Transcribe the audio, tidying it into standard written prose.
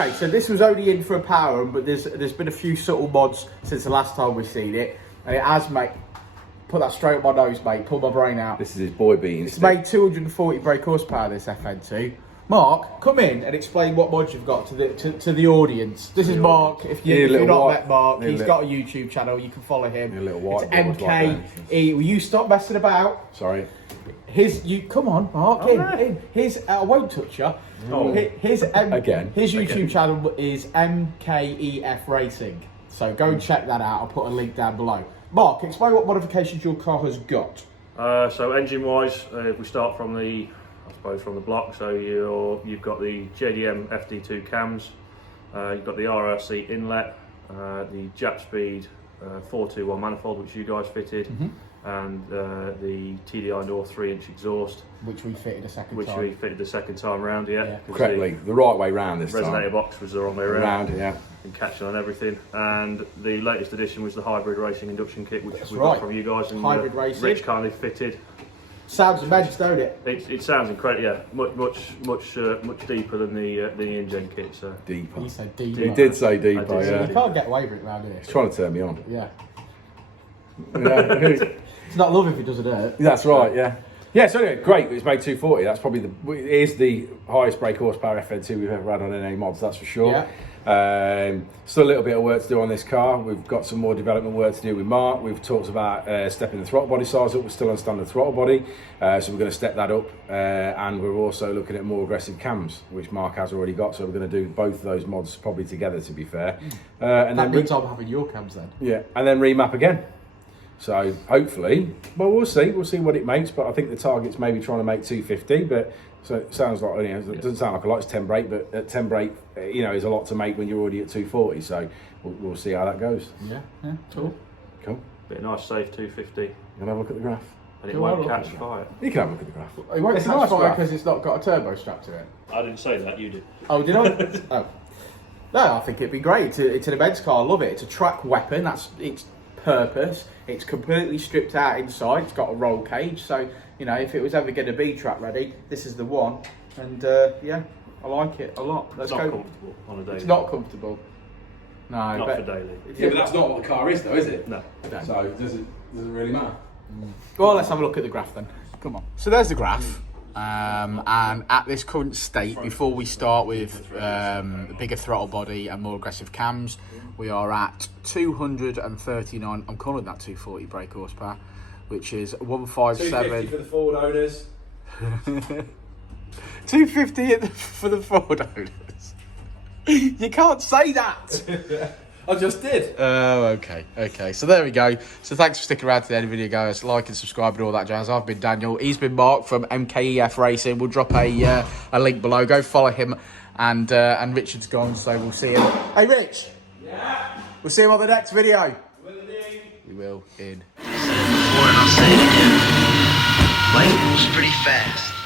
Okay, so this was only in for a power run, but there's been a few subtle mods since the last time we've seen it, and it has, mate. Put that straight up my nose, mate. Pull my brain out. This is his boy beans. It's made 240 brake horsepower. This FN2. Mark, come in and explain what mods you've got to the audience. This is Mark. If you've not met Mark, he's got a YouTube channel. You can follow him. It's MKE. Will you stop messing about? Sorry. Come on, Mark. In. I won't touch you. Oh. His YouTube channel is MKEF Racing. So go and check that out. I'll put a link down below. Mark, explain what modifications your car has got. So engine-wise, if we start from the block, so you've got the JDM FD2 cams, you've got the RRC inlet, the Jap Speed 421 manifold which you guys fitted, and the TDI North 3-inch exhaust, which we fitted the second time round, correctly, the right way round this time. Resonator box was the wrong way round, yeah. And catching on everything, and the latest addition was the hybrid racing induction kit, which we got from you guys, and hybrid racing. Rich kindly fitted. Sounds immense, don't it? It sounds incredible, yeah. Much deeper than the engine kit. So deeper. He said deeper. He did say deeper. Yeah. You can't get away with it around here. He's trying to turn me on. Yeah. It's not love if it doesn't hurt. That's right. Yeah. Yeah. So anyway, great. It's made 240. That's probably it is the highest brake horsepower FN2 we've ever had on any mods. That's for sure. Yeah. Still a little bit of work to do on this car. We've got some more development work to do with Mark. We've talked about stepping the throttle body size up. We're still on standard throttle body, so we're going to step that up, and we're also looking at more aggressive cams, which Mark has already got. So we're going to do both of those mods probably together, to be fair. And that means I'm having your cams then. Yeah, and then remap again. So hopefully, well, we'll see what it makes. But I think the target's maybe trying to make 250, but. So it sounds like, it doesn't sound like a lot, it's 10 brake, but at 10 brake, is a lot to make when you're already at 240. So we'll see how that goes. Yeah, cool. Bit of nice safe 250. You want to have a look at the graph? And it won't catch fire. You can have a look at the graph. It won't catch fire because it's not got a turbo strap to it. I didn't say that, you did. Oh, did I? Oh. No, I think it'd be great. It's an events car, I love it. It's a track weapon, that's its purpose. It's completely stripped out inside, it's got a roll cage, so if it was ever going to be track ready, this is the one. And yeah, I like it a lot. It's not comfortable on a daily. It's not comfortable. No, not for daily. Yeah, but that's not what the car is, though, is it? No. So does it really matter? Well, let's have a look at the graph then. Come on. So there's the graph. And at this current state, before we start with the bigger throttle body and more aggressive cams, we are at 239. I'm calling that 240 brake horsepower, which is 157. 250 for the Ford owners. 250 for the Ford owners. You can't say that. I just did. Oh, okay. So there we go. So thanks for sticking around to the end of the video, guys. Like and subscribe and all that jazz. I've been Daniel. He's been Mark from MKEF Racing. We'll drop a link below. Go follow him. And Richard's gone, so we'll see him. Hey, Rich. Yeah. We'll see him on the next video. We will in. Before, and I'll say it again. Life moves pretty fast.